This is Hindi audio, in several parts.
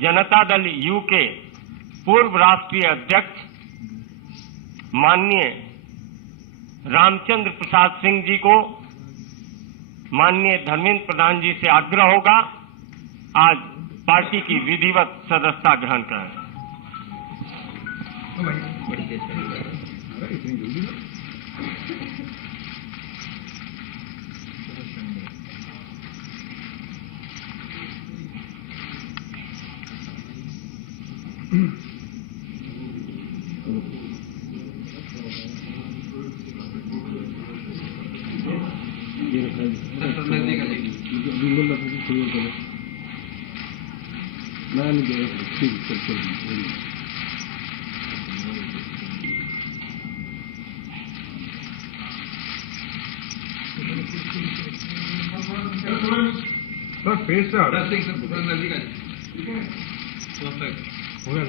जनता दल यू के पूर्व राष्ट्रीय अध्यक्ष माननीय रामचंद्र प्रसाद सिंह जी को माननीय धर्मेंद्र प्रधान जी से आग्रह होगा आज पार्टी की विधिवत सदस्यता ग्रहण करें।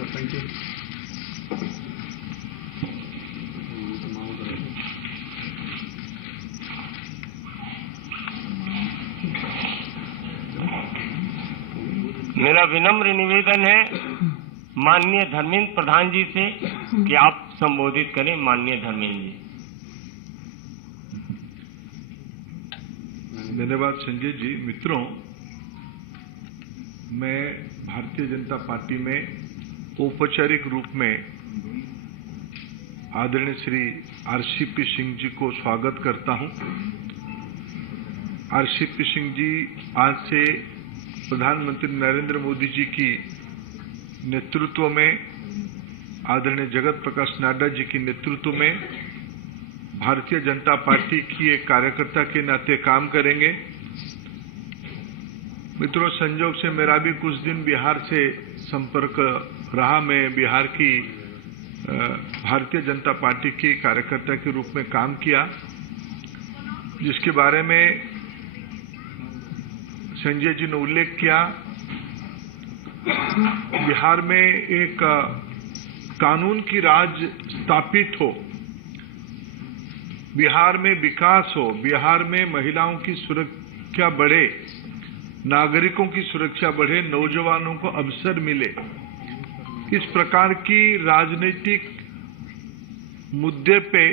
Thank you. मेरा विनम्र निवेदन है माननीय धर्मेंद्र प्रधान जी से कि आप संबोधित करें। माननीय धर्मेंद्र जी। धन्यवाद संजय जी। मित्रों, मैं भारतीय जनता पार्टी में औपचारिक रूप में आदरणीय श्री आरसीपी सिंह जी को स्वागत करता हूं। आरसीपी सिंह जी आज से प्रधानमंत्री नरेंद्र मोदी जी की नेतृत्व में, आदरणीय जगत प्रकाश नड्डा जी की नेतृत्व में भारतीय जनता पार्टी की एक कार्यकर्ता के नाते काम करेंगे। मित्रों, संयोग से मेरा भी कुछ दिन बिहार से संपर्क रहा। मैं बिहार की भारतीय जनता पार्टी की कार्यकर्ता के रूप में काम किया, जिसके बारे में संजय जी ने उल्लेख किया। बिहार में एक कानून की राज स्थापित हो, बिहार में विकास हो, बिहार में महिलाओं की सुरक्षा बढ़े, नागरिकों की सुरक्षा बढ़े, नौजवानों को अवसर मिले, इस प्रकार की राजनीतिक मुद्दे पे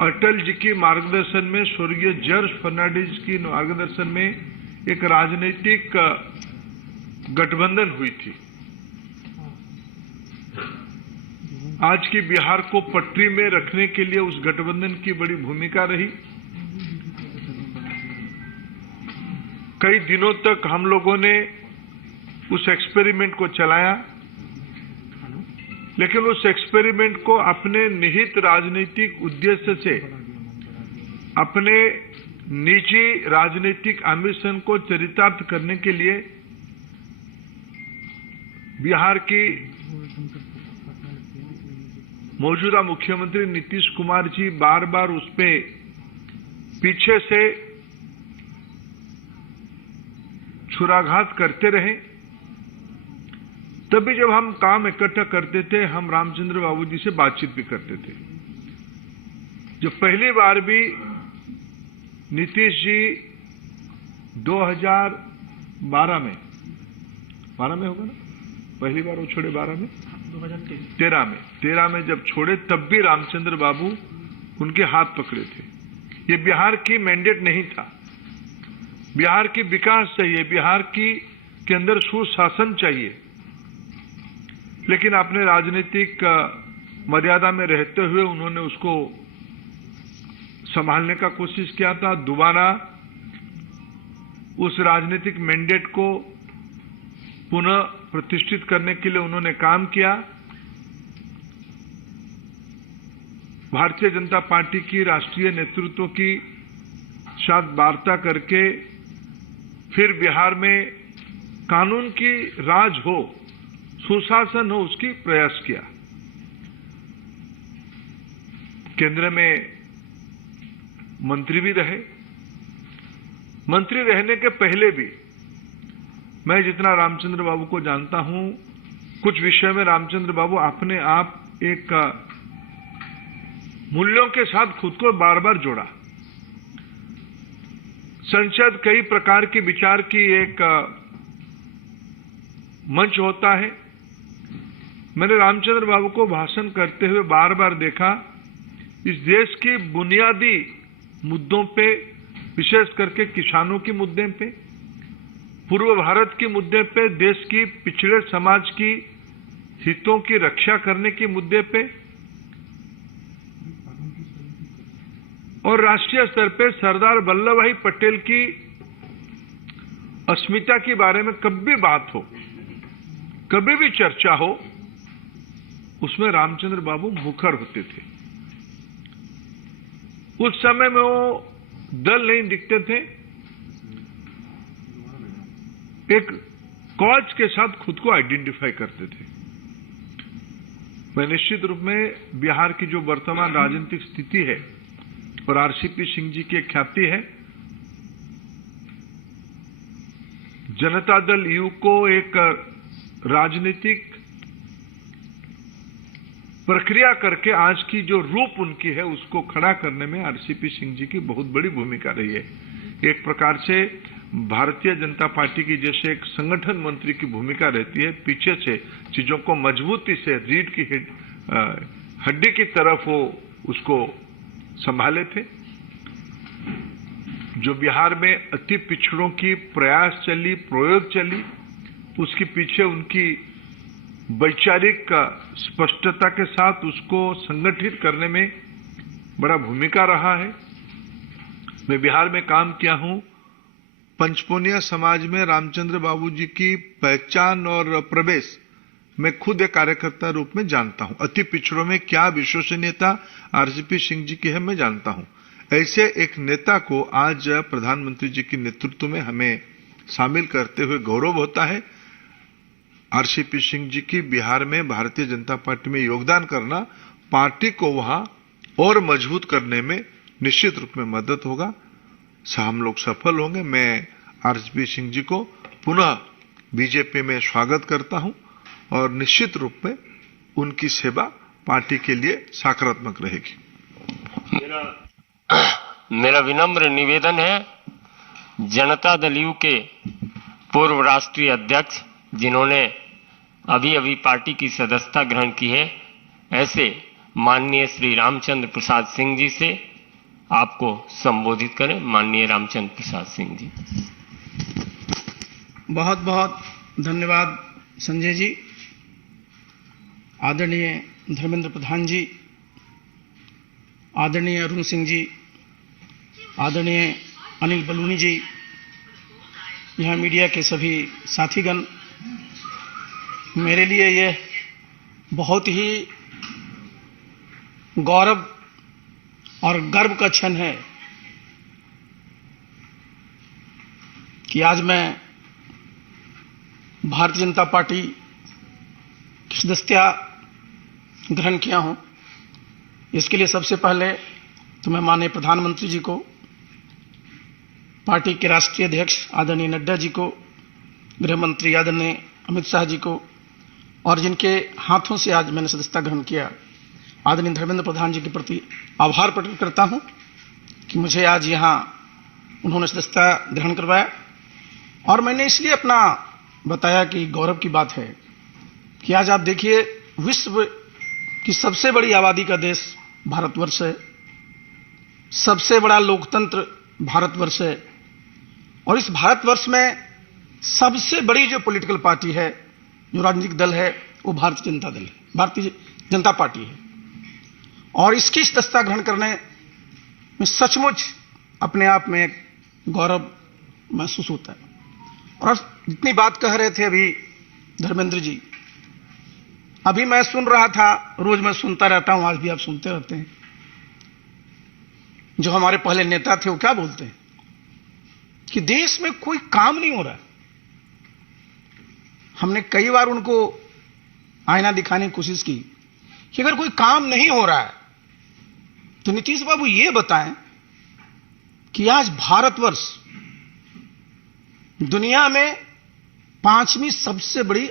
अटल जी की मार्गदर्शन में, स्वर्गीय जॉर्ज फर्नांडिस की मार्गदर्शन में एक राजनीतिक गठबंधन हुई थी। आज की बिहार को पटरी में रखने के लिए उस गठबंधन की बड़ी भूमिका रही। कई दिनों तक हम लोगों ने उस एक्सपेरिमेंट को चलाया, लेकिन उस एक्सपेरिमेंट को अपने निहित राजनीतिक उद्देश्य से, अपने निजी राजनीतिक एम्बिशन को चरितार्थ करने के लिए बिहार की मौजूदा मुख्यमंत्री नीतीश कुमार जी बार बार उस पे पीछे से छुराघात करते रहे। तभी जब हम काम इकट्ठा करते थे, हम रामचंद्र बाबू जी से बातचीत भी करते थे। जब पहली बार भी नीतीश जी 2012 में, 12 में होगा ना, पहली बार वो छोड़े 12 में, 13 में जब छोड़े, तब भी रामचंद्र बाबू उनके हाथ पकड़े थे। ये बिहार की मैंडेट नहीं था। बिहार की विकास चाहिए, बिहार के अंदर सुशासन चाहिए, लेकिन अपने राजनीतिक मर्यादा में रहते हुए उन्होंने उसको संभालने का कोशिश किया था। दोबारा उस राजनीतिक मैंडेट को पुनः प्रतिष्ठित करने के लिए उन्होंने काम किया। भारतीय जनता पार्टी की राष्ट्रीय नेतृत्व की साथ वार्ता करके फिर बिहार में कानून की राज हो, सुशासन हो, उसकी प्रयास किया। केंद्र में मंत्री भी रहे। मंत्री रहने के पहले भी मैं जितना रामचंद्र बाबू को जानता हूं, कुछ विषय में रामचंद्र बाबू अपने आप एक मूल्यों के साथ खुद को बार बार जोड़ा। संसद कई प्रकार के विचार की एक मंच होता है। मैंने रामचंद्र बाबू को भाषण करते हुए बार बार देखा, इस देश की बुनियादी मुद्दों पे, विशेष करके किसानों के मुद्दे पे, पूर्व भारत के मुद्दे पे, देश की पिछड़े समाज की हितों की रक्षा करने के मुद्दे पे और राष्ट्रीय स्तर पे सरदार वल्लभ भाई पटेल की अस्मिता के बारे में कभी भी बात हो, कभी भी चर्चा हो, उसमें रामचंद्र बाबू मुखर होते थे। उस समय में वो दल नहीं दिखते थे, एक कॉज के साथ खुद को आइडेंटिफाई करते थे। मैं निश्चित रूप में बिहार की जो वर्तमान राजनीतिक स्थिति है और आरसीपी सिंह जी की ख्याति है, जनता दल यू को एक राजनीतिक प्रक्रिया करके आज की जो रूप उनकी है उसको खड़ा करने में आरसीपी सिंह जी की बहुत बड़ी भूमिका रही है। एक प्रकार से भारतीय जनता पार्टी की जैसे एक संगठन मंत्री की भूमिका रहती है, पीछे से चीजों को मजबूती से रीढ़ की हड्डी की तरफ वो उसको संभाले थे। जो बिहार में अति पिछड़ों की प्रयास चली, प्रयोग चली, उसके पीछे उनकी वैचारिक स्पष्टता के साथ उसको संगठित करने में बड़ा भूमिका रहा है। मैं बिहार में काम किया हूं, पंचपोनिया समाज में रामचंद्र बाबू जी की पहचान और प्रवेश मैं खुद एक कार्यकर्ता रूप में जानता हूं। अति पिछड़ों में क्या विश्वसनीयता आरसीपी सिंह जी की है मैं जानता हूं। ऐसे एक नेता को आज प्रधानमंत्री जी के नेतृत्व में हमें शामिल करते हुए गौरव होता है। आरसीपी सिंह जी की बिहार में भारतीय जनता पार्टी में योगदान करना पार्टी को वहां और मजबूत करने में निश्चित रूप में मदद होगा। हम लोग सफल होंगे। मैं आरसीपी सिंह जी को पुनः बीजेपी में स्वागत करता हूं और निश्चित रूप में उनकी सेवा पार्टी के लिए सकारात्मक रहेगी। मेरा विनम्र निवेदन है, जनता दल यू के पूर्व राष्ट्रीय अध्यक्ष जिन्होंने अभी अभी पार्टी की सदस्यता ग्रहण की है, ऐसे माननीय श्री रामचंद्र प्रसाद सिंह जी से आपको संबोधित करें। माननीय रामचंद्र प्रसाद सिंह जी। बहुत बहुत धन्यवाद संजय जी। आदरणीय धर्मेंद्र प्रधान जी, आदरणीय अरुण सिंह जी, आदरणीय अनिल बलूनी जी, यहाँ मीडिया के सभी साथीगण, मेरे लिए यह बहुत ही गौरव और गर्व का क्षण है कि आज मैं भारतीय जनता पार्टी की सदस्यता ग्रहण किया हूं। इसके लिए सबसे पहले तो मैं माननीय प्रधानमंत्री जी को, पार्टी के राष्ट्रीय अध्यक्ष आदरणीय नड्डा जी को, गृह मंत्री आदरणीय अमित शाह जी को और जिनके हाथों से आज मैंने सदस्यता ग्रहण किया, आदरणीय धर्मेंद्र प्रधान जी के प्रति आभार प्रकट करता हूं कि मुझे आज यहां उन्होंने सदस्यता ग्रहण करवाया। और मैंने इसलिए अपना बताया कि गौरव की बात है कि आज आप देखिए, विश्व की सबसे बड़ी आबादी का देश भारतवर्ष है, सबसे बड़ा लोकतंत्र भारतवर्ष है और इस भारतवर्ष में सबसे बड़ी जो पॉलिटिकल पार्टी है, जो राजनीतिक दल है, वो भारतीय जनता दल है, भारतीय जनता पार्टी है। और इसकी सदस्यता ग्रहण करने में सचमुच अपने आप में एक गौरव महसूस होता है। और जितनी बात कह रहे थे अभी धर्मेंद्र जी, अभी मैं सुन रहा था, रोज मैं सुनता रहता हूं, आज भी आप सुनते रहते हैं, जो हमारे पहले नेता थे वो क्या बोलते हैं कि देश में कोई काम नहीं हो रहा है। हमने कई बार उनको आईना दिखाने की कोशिश की कि अगर कोई काम नहीं हो रहा है तो नीतीश बाबू ये बताएं कि आज भारतवर्ष दुनिया में 5वीं सबसे बड़ी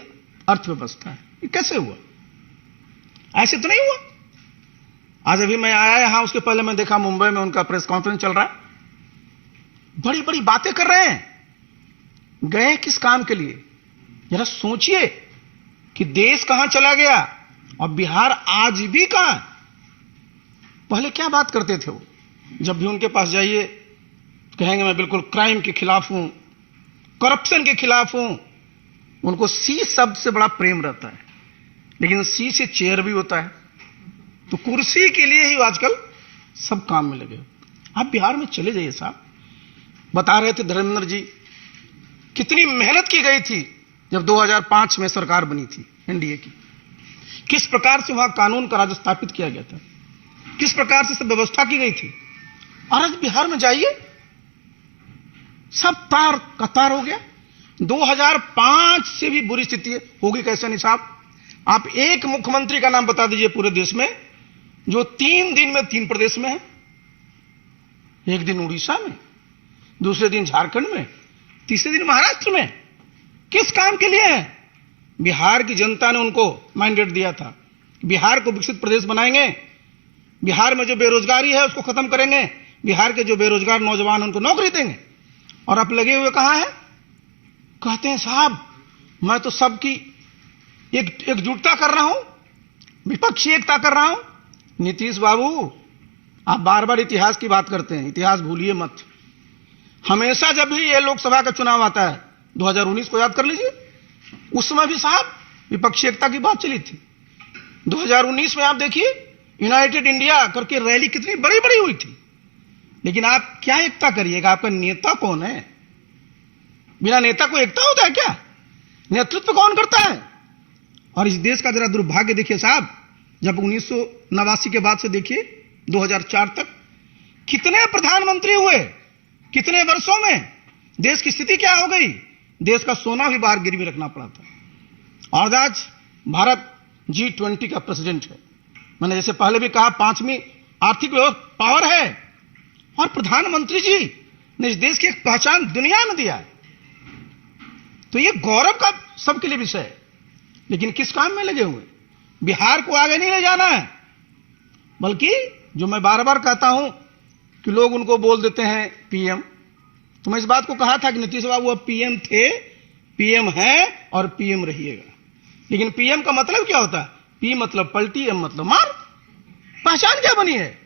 अर्थव्यवस्था है। ये कैसे हुआ? ऐसे तो नहीं हुआ। आज अभी मैं आया यहां, उसके पहले मैं देखा मुंबई में उनका प्रेस कॉन्फ्रेंस चल रहा है, बड़ी बड़ी बातें कर रहे हैं। गए किस काम के लिए? जरा सोचिए कि देश कहां चला गया और बिहार आज भी कहां है। पहले क्या बात करते थे वो, जब भी उनके पास जाइए कहेंगे मैं बिल्कुल क्राइम के खिलाफ हूं, करप्शन के खिलाफ हूं। उनको सी शब्द से बड़ा प्रेम रहता है, लेकिन सी से चेयर भी होता है। तो कुर्सी के लिए ही आजकल सब काम में लगे। आप बिहार में चले जाइए साहब, बता रहे थे धर्मेंद्र जी कितनी मेहनत की गई थी जब 2005 में सरकार बनी थी एनडीए की, किस प्रकार से वहां कानून का राज स्थापित किया गया था, किस प्रकार से सब व्यवस्था की गई थी। और आज बिहार में जाइए सब तार कतार हो गया। 2005 से भी बुरी स्थिति होगी कैसे नहीं साहब। आप एक मुख्यमंत्री का नाम बता दीजिए पूरे देश में जो 3 दिन में 3 प्रदेश में है। एक दिन उड़ीसा में, दूसरे दिन झारखंड में, तीसरे दिन महाराष्ट्र में। किस काम के लिए है? बिहार की जनता ने उनको मैंडेट दिया था, बिहार को विकसित प्रदेश बनाएंगे, बिहार में जो बेरोजगारी है उसको खत्म करेंगे, बिहार के जो बेरोजगार नौजवान उनको नौकरी देंगे। और आप लगे हुए कहां हैं? कहते हैं साहब मैं तो सबकी एकजुटता कर रहा हूं, विपक्षी एकता कर रहा हूं। नीतीश बाबू आप बार बार इतिहास की बात करते हैं, इतिहास भूलिए मत। हमेशा जब भी ये लोकसभा का चुनाव आता है 2019 को याद कर लीजिए, उस समय भी साहब विपक्षी एकता की बात चली थी। 2019 में आप देखिए यूनाइटेड इंडिया करके रैली कितनी बड़ी बड़ी हुई थी। लेकिन आप क्या एकता करिएगा? आपका नेता कौन है? बिना नेता को एकता होता है क्या? नेतृत्व कौन करता है? और इस देश का जरा दुर्भाग्य देखिए साहब, जब 1989 के बाद से देखिए 2004 तक कितने प्रधानमंत्री हुए, कितने वर्षों में देश की स्थिति क्या हो गई। देश का सोना भी बाहर गिरवी रखना पड़ा था। और आज भारत G20 का प्रेसिडेंट है। मैंने जैसे पहले भी कहा 5वीं आर्थिक पावर है, और प्रधानमंत्री जी ने इस देश की एक पहचान दुनिया में दिया है। तो ये गौरव का सबके लिए विषय है। लेकिन किस काम में लगे हुए? बिहार को आगे नहीं ले जाना है, बल्कि जो मैं बार बार कहता हूं कि लोग उनको बोल देते हैं पीएम। तो मैं इस बात को कहा था कि नीतीश बाबू अब पीएम थे, पीएम है और पीएम रहिएगा। लेकिन पीएम का मतलब क्या होता है? पी मतलब पलटी, एम मतलब मार। पहचान क्या बनी है?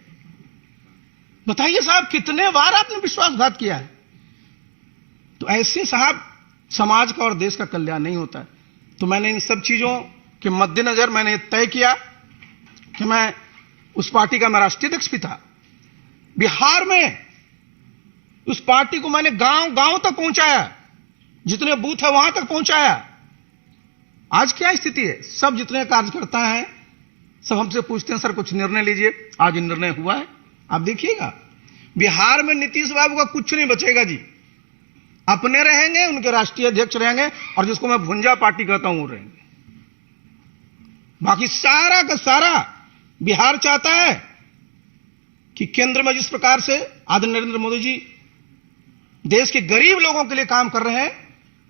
बताइए साहब, कितने बार आपने विश्वासघात किया है? तो ऐसे साहब समाज का और देश का कल्याण नहीं होता है। तो मैंने इन सब चीजों के मद्देनजर मैंने तय किया कि मैं उस पार्टी का मैं राष्ट्रीय अध्यक्ष भी था। बिहार में उस पार्टी को मैंने गांव गांव तक पहुंचाया, जितने बूथ है वहां तक पहुंचाया। आज क्या स्थिति है? सब जितने कार्यकर्ता हैं सब हमसे पूछते हैं सर कुछ निर्णय लीजिए। आज निर्णय हुआ है, आप देखिएगा बिहार में नीतीश बाबू का कुछ नहीं बचेगा जी। अपने रहेंगे, उनके राष्ट्रीय अध्यक्ष रहेंगे, और जिसको मैं भुंजा पार्टी कहता हूं वो रहेंगे। बाकी सारा का सारा बिहार चाहता है कि केंद्र में जिस प्रकार से आदरणीय नरेंद्र मोदी जी देश के गरीब लोगों के लिए काम कर रहे हैं,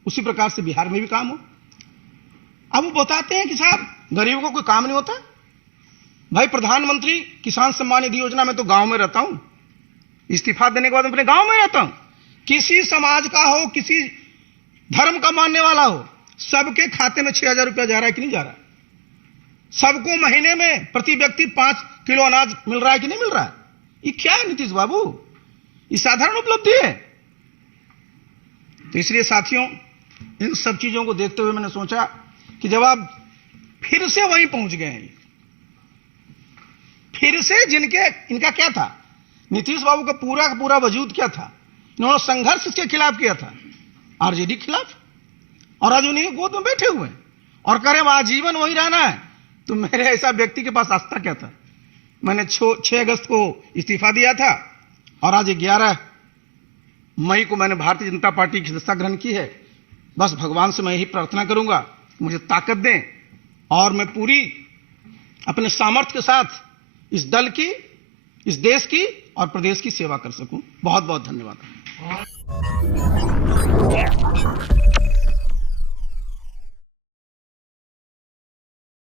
उसी प्रकार से बिहार में भी काम हो। अब वो बताते हैं कि साहब गरीबों को कोई काम नहीं होता। भाई प्रधानमंत्री किसान सम्मान निधि योजना में तो गांव में रहता हूं, इस्तीफा देने के बाद अपने गांव में रहता हूं। किसी समाज का हो, किसी धर्म का मानने वाला हो, सबके खाते में 6,000 रुपया जा रहा है कि नहीं जा रहा? सबको महीने में प्रति व्यक्ति 5 किलो अनाज मिल रहा है कि नहीं मिल रहा है? ये क्या है नीतीश बाबू? ये साधारण उपलब्धि है। तो इसलिए साथियों, इन सब चीजों को देखते हुए मैंने सोचा कि जब आप फिर से वहीं पहुंच गए हैं, फिर से जिनके इनका क्या था, नीतीश बाबू का पूरा वजूद क्या था? इन्होंने संघर्ष के खिलाफ किया था, आरजेडी के खिलाफ, और आज उन्हीं गोद में बैठे हुए हैं और कह रहे हैं आजीवन वहीं रहना है। तो मेरे ऐसा व्यक्ति के पास आस्था क्या था? मैंने 6 अगस्त को इस्तीफा दिया था और आज 11 मई को मैंने भारतीय जनता पार्टी की सदस्यता ग्रहण की है। बस भगवान से मैं यही प्रार्थना करूंगा मुझे ताकत दें और मैं पूरी अपने सामर्थ्य के साथ इस दल की, इस देश की और प्रदेश की सेवा कर सकूं। बहुत बहुत धन्यवाद।